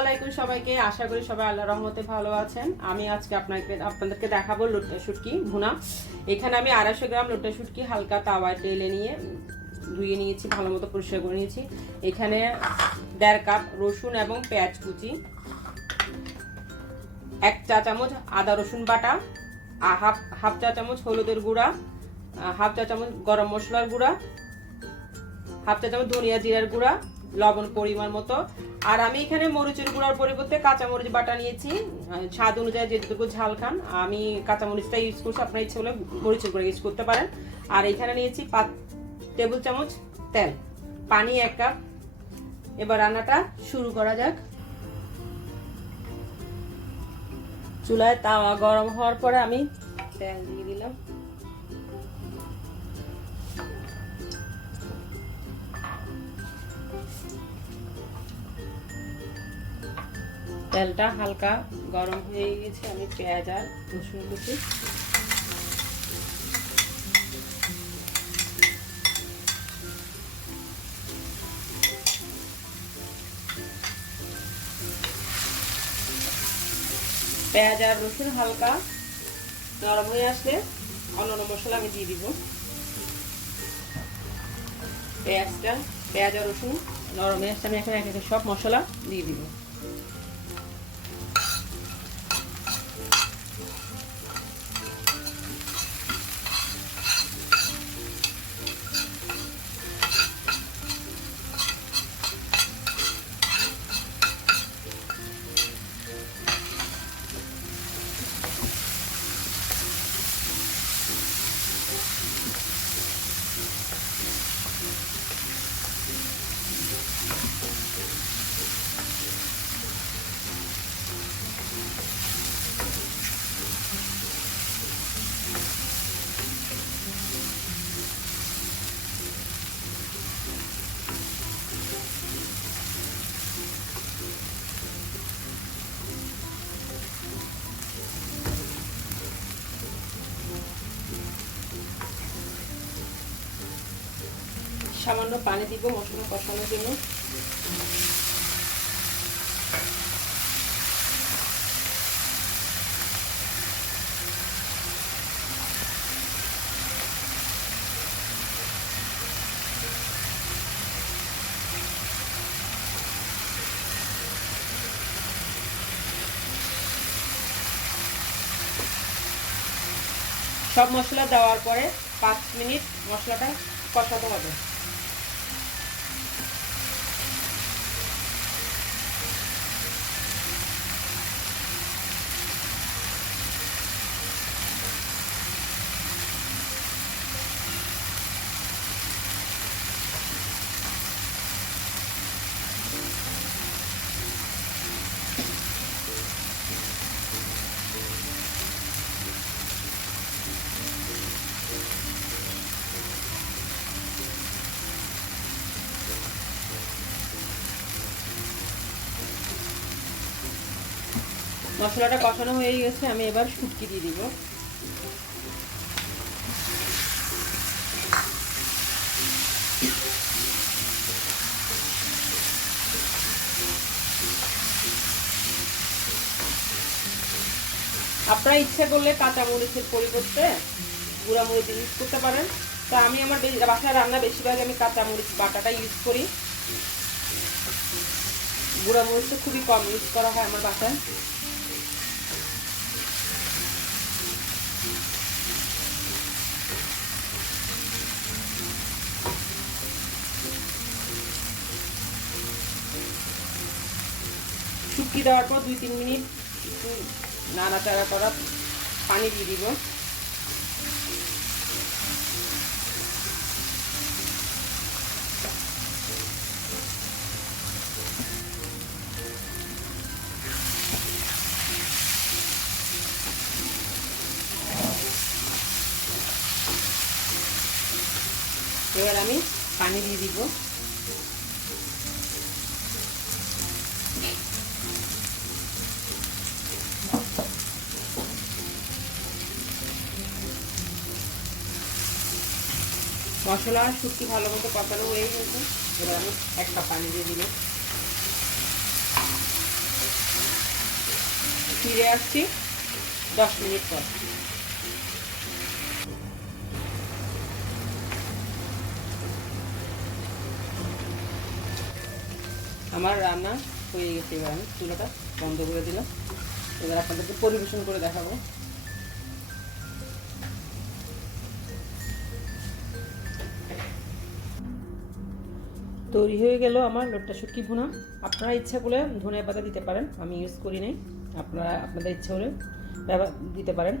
আলাইকুম সবাইকে, আশা করি সবাই আল্লাহর রহমতে ভালো আছেন। আমি আজকে আপনাদেরকে দেখাবো লোট্টা শুটকি ভুনা। এখানে আমি 250 গ্রাম লোট্টা শুটকি হালকা তাওয়ায় তেলে নিয়ে ধুয়ে নিয়েছি, ভালো মতো পরিষ্কার করে নিয়েছি। এখানে 1.5 কাপ রসুন এবং পেঁয়াজ কুচি, 1 চা চামচ আদা রসুন বাটা, হাফ চা চামচ হলুদের গুঁড়া, হাফ চা চামচ গরম মশলার গুঁড়া, হাফ চা চামচ ধনিয়া জিরার গুঁড়া, লবণ পরিমাণ মতো। আর আমি এখানে মরিচের গুঁড়ার পরিবর্তে কাঁচা মরিচ বাটা নিয়েছি, স্বাদ অনুযায়ী যেটুকু ঝাল খান। আমি কাঁচা মরিচটা ইউজ করছি, আপনার ইচ্ছে হলে মরিচের গুঁড়া ইউজ করতে পারেন। আর এখানে নিয়েছি 5 টেবিল চামচ তেল, পানি 1 কাপ। এবার রান্নাটা শুরু করা যাক। চুলায় তাওয়া গরম হওয়ার পরে আমি তেল দিয়ে দিলাম। তেলটা হালকা গরম হয়ে গেছে, আমি পেঁয়াজ আর রসুন কুচি পেঁয়াজ আর রসুন হালকা নরম হয়ে আসলে অন্যান্য মশলা আমি দিয়ে দিব। পেঁয়াজ আর রসুন নরম হয়ে আসলে আমি এখন এক একে সব মশলা দিয়ে দিব। সামান্য পানি দিব মশলা কষানোর জন্য। সব মশলা দেওয়ার পরে 5 মিনিট মশলাটা কষাতে হবে। মশলাটা কষানো হয়ে গেছে, আমি এবার শুটকি দিয়ে দিব। আপনারা ইচ্ছা করলে কাঁচা মরিচের পরিবর্তে গুঁড়া মরিচ ইউজ করতে পারেন। তো আমি আমার বাসায় রান্না বেশিরভাগ আমি কাঁচা মরিচ বাটাটা ইউজ করি, গুঁড়া মরিচটা খুবই কম ইউজ করা হয় আমার বাসায়। শুটকি দেওয়ার পর 2-3 মিনিট নাড়াচাড়া করা, পানি দিয়ে দিব। এবার আমি পানি দিয়ে দিব। মশলা শুটকি ভালো মতো কষানো হয়ে গেছে। এবার আমি 1 কাপ পানি দিয়ে দিলাম। ফিরে আসছি 10 মিনিট পর। আমার রান্না হয়ে গেছে, এবার আমি চুলাটা বন্ধ করে দিলাম। এবার আপনাদেরকে পরিবেশন করে দেখাবো। তৈরি হয়ে গেল আমার লোট্টা শুটকি ভুনা। আপনারা ইচ্ছা করলে ধনিয়া পাতা দিতে পারেন, আমি ইউজ করি নাই, আপনারা আপনাদের ইচ্ছা হলে দিতে পারেন।